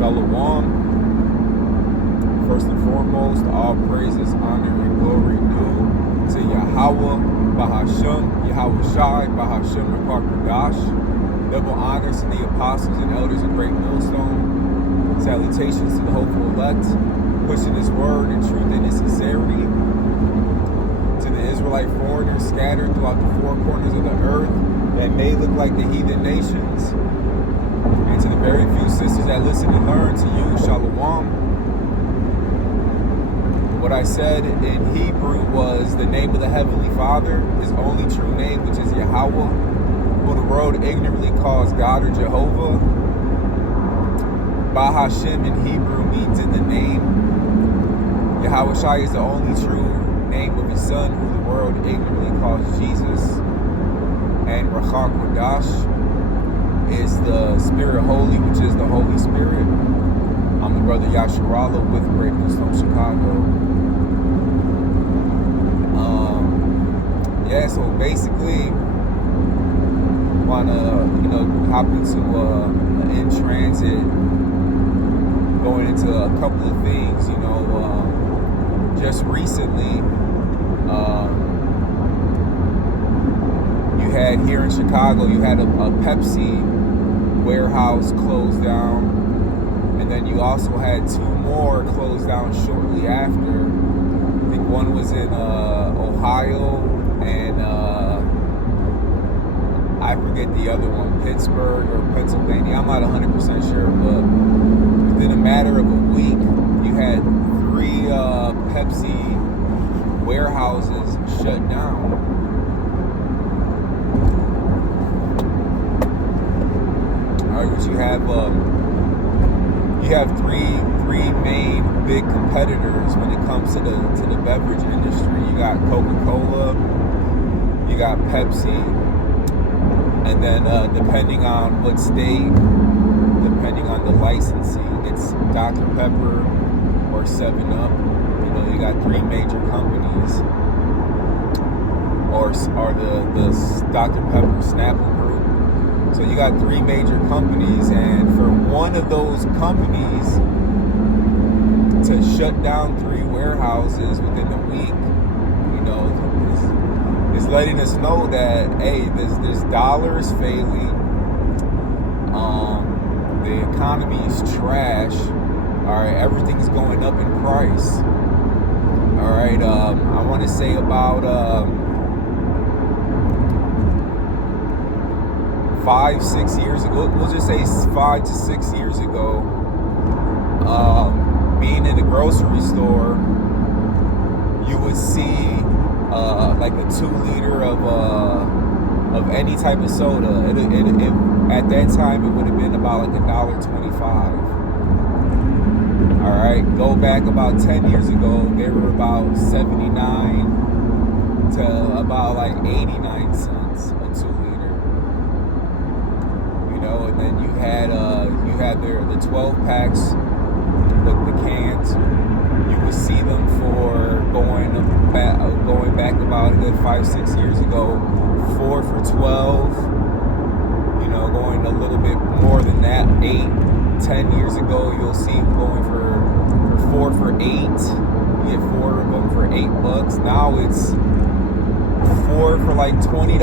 Shalom. First and foremost, all praises, honor, and glory due to Yahweh, Bahashem, Yahweh Shai, Bahashem, Kodash. Double honors to the apostles and elders of Great Millstone. Salutations to the hopeful elect, pushing His word and truth and His sincerity. To the Israelite foreigners scattered throughout the four corners of the earth that may look like the heathen nations. And to the very few sisters that listen and learn, to you, Shalom. What I said in Hebrew was the name of the Heavenly Father, His only true name, which is Yahweh, who the world ignorantly calls God or Jehovah. Bahashem in Hebrew means in the name. Yahweh Shai is the only true name of His Son, who the world ignorantly calls Jesus. And Kodash is the Spirit Holy, which is the Holy Spirit. I'm the brother Yasharala with Great Millstone, Chicago. So basically, wanna hop into in transit, going into a couple of things. Just recently, you had here in Chicago, you had a Pepsi warehouse closed down, and then you also had two more closed down shortly after. I think one was in Ohio, and I forget the other one, Pittsburgh or Pennsylvania. I'm not 100% sure, but within a matter of a week, you had three Pepsi warehouses shut down. All right, but you have three main big competitors when it comes to the beverage industry. You got Coca-Cola, you got Pepsi, and then depending on what state, depending on the licensing, it's Dr. Pepper or 7-Up. You got three major companies, or the Dr. Pepper Snapple Group. So you got three major companies, and for one of those companies to shut down three warehouses within a week, is letting us know that, hey, this dollar is failing. The economy is trash. All right, everything's going up in price. All right, I want to say about 5-6 years ago, we'll just say 5 to 6 years ago, being in the grocery store, you would see like a 2-liter of any type of soda. At that time, it would have been about like $1.25. All right, go back about 10 years ago, they were about 79 to about like 89 cents a 2-liter. And then you had the 12 packs, the cans. You would see them for going back about a good 5-6 years ago, 4 for $12. Going a little bit more than that, 8-10 years ago, you'll see them going for 4 for $8. You get 4 of them for $8. Now it's 4 for like $20.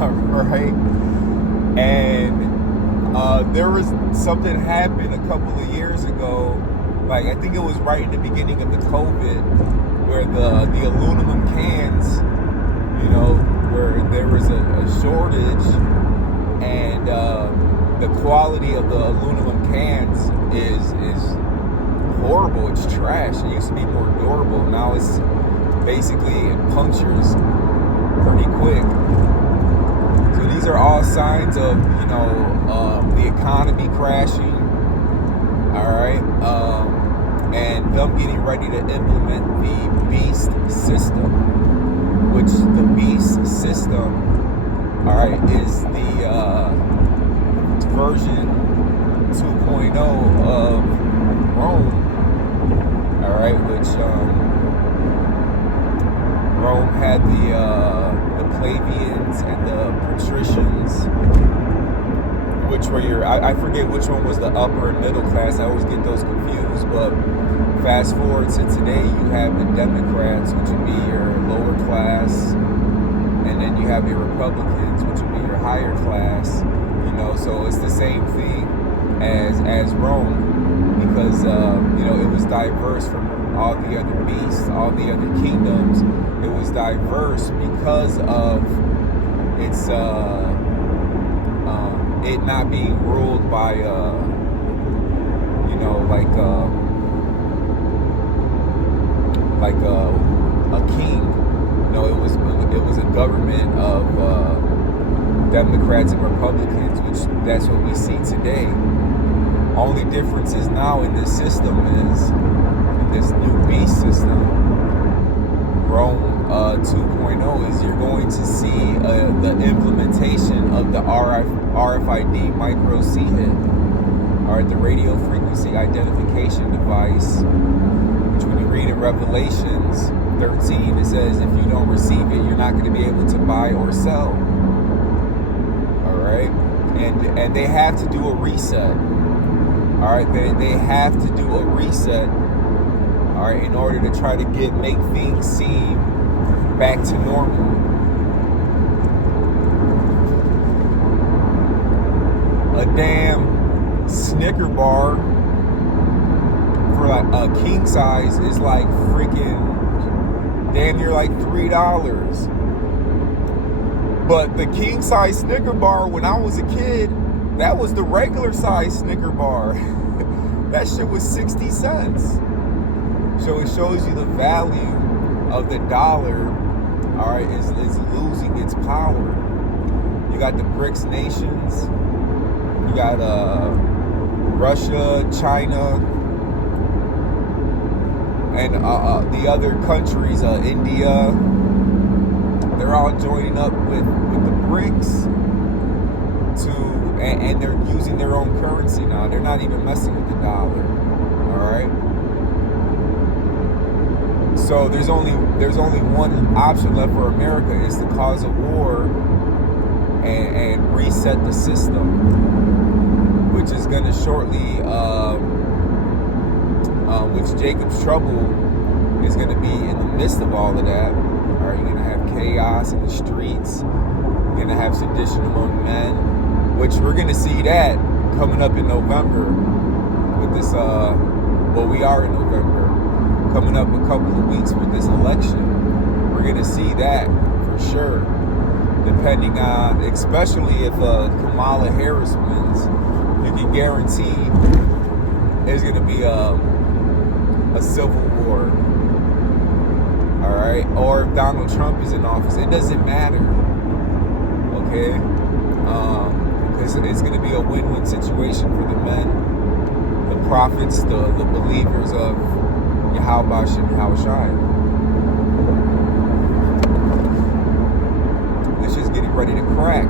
All right. And there was something happened a couple of years ago, like I think it was right in the beginning of the COVID, where the aluminum cans, where there was a shortage, and the quality of the aluminum cans is horrible. It's trash. It used to be more durable. Now it's basically, it punctures pretty quick. So these are all signs of, the economy crashing, all right, and them getting ready to implement the BEAST system, which the BEAST system, all right, is the version 2.0 of Rome, all right, which Rome had the plebeians and the patricians, which branch where I forget which one was the upper and middle class. I always get those confused. But fast forward to today, you have the Democrats, which would be your lower class, and then you have your Republicans, which would be your higher class. You know, so it's the same thing as Rome, because it was diverse from all the other beasts, all the other kingdoms. It was diverse because of its it not being ruled by a king. It was a government of Democrats and Republicans, which that's what we see today. Only difference is now in this system is in this new beast system, Rome 2.0, is you're going to see the implementation of the RFID micro C-hit, or the radio frequency identification device, which when you read in Revelations 13, it says if you don't receive it, you're not going to be able to buy or sell. All right, and they have to do a reset. All right, they have to do a reset. All right, in order to try to make things seem back to normal. A damn Snicker bar for like a king size is like freaking damn near like $3. But the king size Snicker bar when I was a kid, that was the regular size Snicker bar. That shit was 60 cents. So it shows you the value of the dollar, all right, is losing its power. You got the BRICS nations. You got Russia, China, and the other countries, India. They're all joining up with the BRICS and they're using their own currency now. They're not even messing with the dollar. All right. So there's only one option left for America, is to cause a war and reset the system, which is going to shortly, which Jacob's trouble is going to be in the midst of all of that. All right, you're going to have chaos in the streets. You're going to have sedition among men, which we're going to see that coming up in November with this, we are in November, coming up a couple of weeks with this election. We're going to see that for sure, depending on, especially if Kamala Harris wins, you can guarantee there's going to be a civil war. All right, or if Donald Trump is in office, it doesn't matter. Okay, it's going to be a win-win situation for the men, the prophets, the believers of Yahweh Shem Yahushai. It's just getting ready to crack.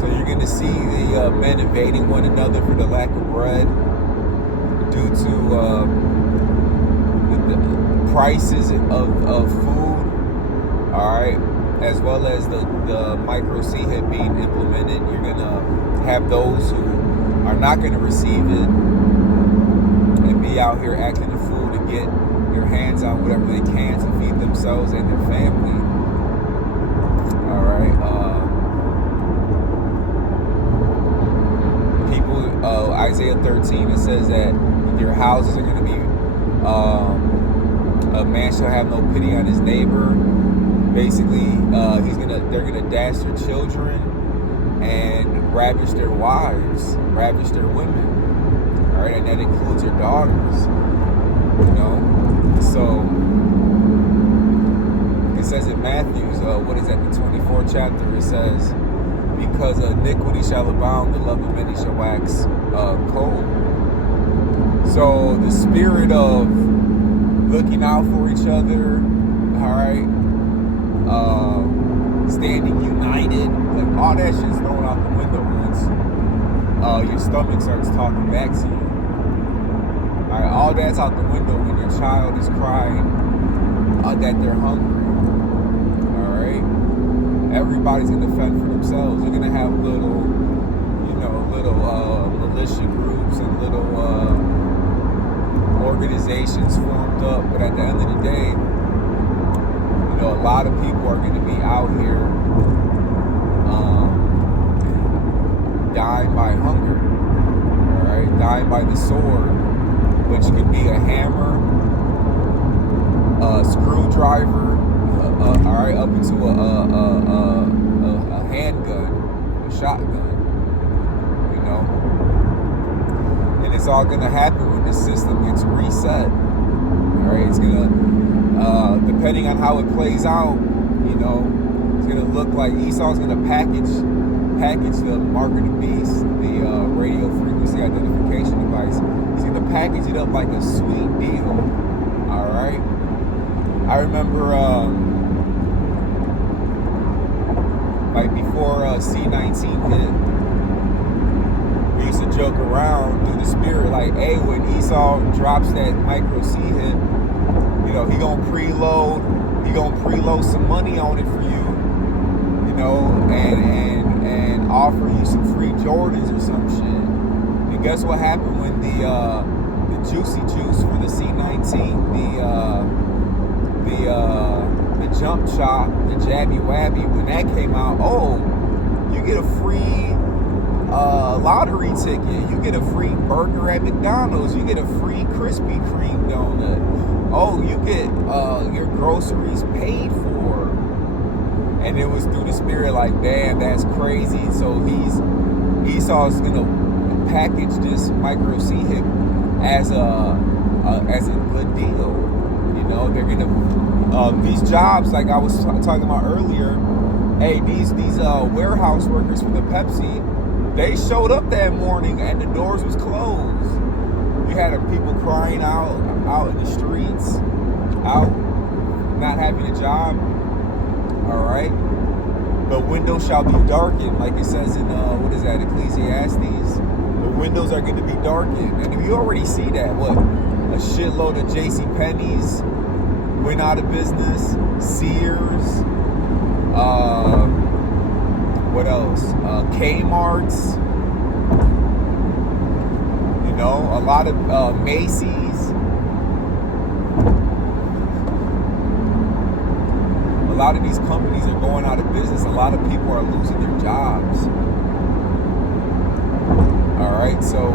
So you're going to see the men invading one another for the lack of bread, due to the prices of food, all right, as well as the micro C-hit being implemented. You're going to have those who are not going to receive it and be out here acting a fool to get their hands on whatever they can to feed themselves and their family. All right. Isaiah 13, it says that your houses are going to be, a man shall have no pity on his neighbor. Basically, they're gonna dash their children and ravish their wives, ravish their women. All right, and that includes your daughters. So it says in Matthew's, the 24th chapter, it says, because iniquity shall abound, the love of many shall wax cold. So the spirit of looking out for each other, all right, standing united, like all that shit's thrown out the window once your stomach starts talking back to you. All right, all that's out the window when your child is crying that they're hungry. All right, everybody's gonna fend for themselves. You're gonna have little militia groups and little organizations formed up. But at the end of the day, you know, a lot of people are going to be out here dying by hunger, all right, dying by the sword, which could be a hammer, a screwdriver, all right, up into a handgun, a shotgun, you know. And it's all gonna happen when the system gets reset. All right, it's gonna, depending on how it plays out, you know, it's gonna look like Esau's gonna package the mark of the beast, the radio frequency identification device. He's gonna package it up like a sweet deal. All right. I remember, like before C-19 hit, we used to joke around through the spirit, like, hey, when Esau drops that micro C hit, you know, he gonna preload some money on it for you, you know, and offer you some free Jordans or some shit. And guess what happened when the juicy juice for the C-19, the jump shot, the jabby wabby, when that came out, oh, you get a free lottery ticket, you get a free burger at McDonald's, you get a free Krispy Kreme donut, oh, you get your groceries paid for. And it was through the spirit, like, damn, that's crazy. So Esau's gonna package this micro C hit as a good deal. You know, they're gonna these jobs, like I was talking about earlier. Hey, these warehouse workers for the Pepsi, they showed up that morning and the doors was closed. You had people crying out in the streets, out not having a job. All right, the windows shall be darkened, like it says in what is that, Ecclesiastes? The windows are going to be darkened, and if you already see that, what, a shitload of J.C. Penney's went out of business, Sears, what else? Kmart's, you know, a lot of Macy's. A lot of these companies are going out of business. A lot of people are losing their jobs. All right, so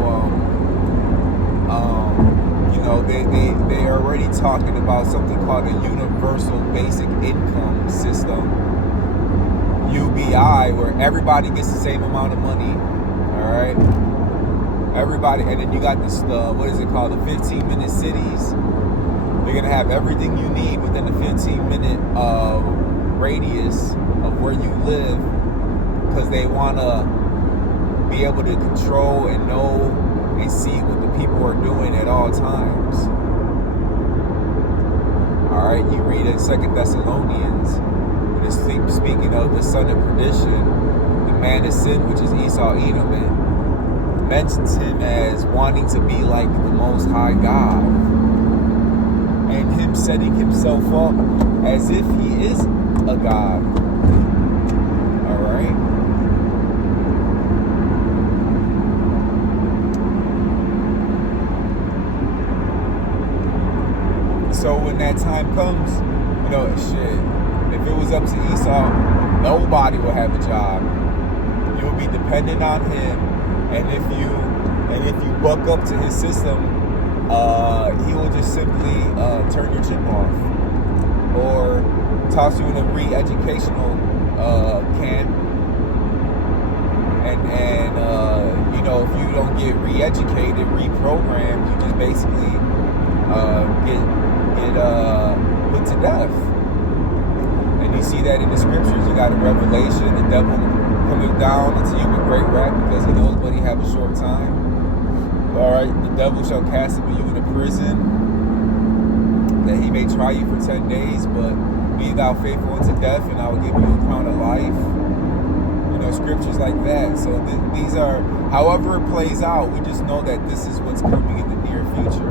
you know, they are already talking about something called a universal basic income system, UBI, where everybody gets the same amount of money. All right, everybody, and then you got this what is it called, the 15-minute cities. They're gonna have everything you need within a 15-minute radius of where you live, because they wanna be able to control and know and see what the people are doing at all times. All right, you read in 2 Thessalonians, when it's speaking of the son of perdition, the man of sin, which is Esau Edom, and mentions him as wanting to be like the Most High God, and him setting himself up as if he is a god. All right. So when that time comes, you know, shit, if it was up to Esau, nobody will have a job. You'll be dependent on him, and if you buck up to his system, he will just simply turn your chip off, or toss you in a re-educational camp, and you know, if you don't get re-educated, reprogrammed, you just basically get put to death. And you see that in the scriptures. You got a revelation, the devil coming down into you with great wrath, because he knows but he have a short time. All right, the devil shall cast you into prison, that he may try you for 10 days, but be thou faithful unto death, and I will give you a crown of life. You know, scriptures like that. So these are, however it plays out, we just know that this is what's coming in the near future.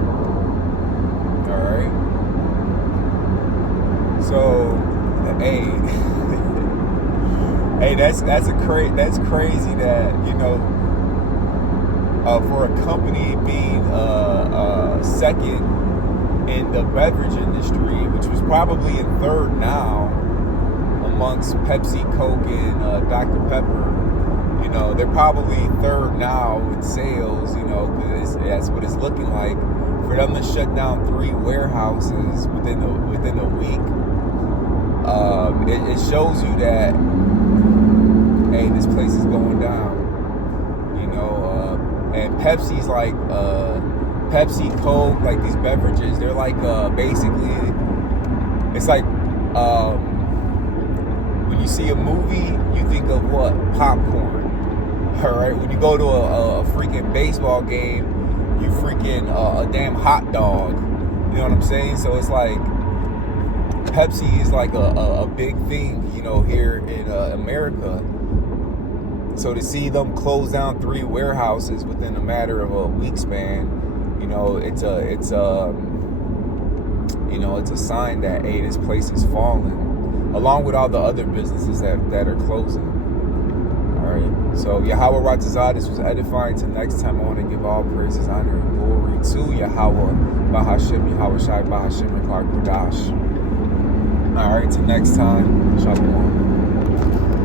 All right. So, hey, hey, that's crazy that, you know, for a company being second in the beverage industry, which was probably in third now amongst Pepsi, Coke, and Dr. Pepper. You know, they're probably third now in sales, you know, because that's what it's looking like. For them to shut down 3 warehouses within a week, it shows you that, hey, this place is going down. You know, and Pepsi's like, Pepsi, Coke, like these beverages, they're like basically, it's like when you see a movie, you think of what? Popcorn. All right, when you go to a freaking baseball game, you freaking a damn hot dog. You know what I'm saying? So it's like Pepsi is like a big thing, you know, here in America. So to see them close down 3 warehouses within a matter of a week span, you know, it's a sign that, hey, this place is falling, along with all the other businesses that are closing. All right. So Yahweh Ratazah, this was edifying. Till next time, I want to give all praises, honor, and glory to Yahweh, Bahashem, Yahweh Shai, Bahashem, and Clark Kodash. All right. Till next time, Shalom.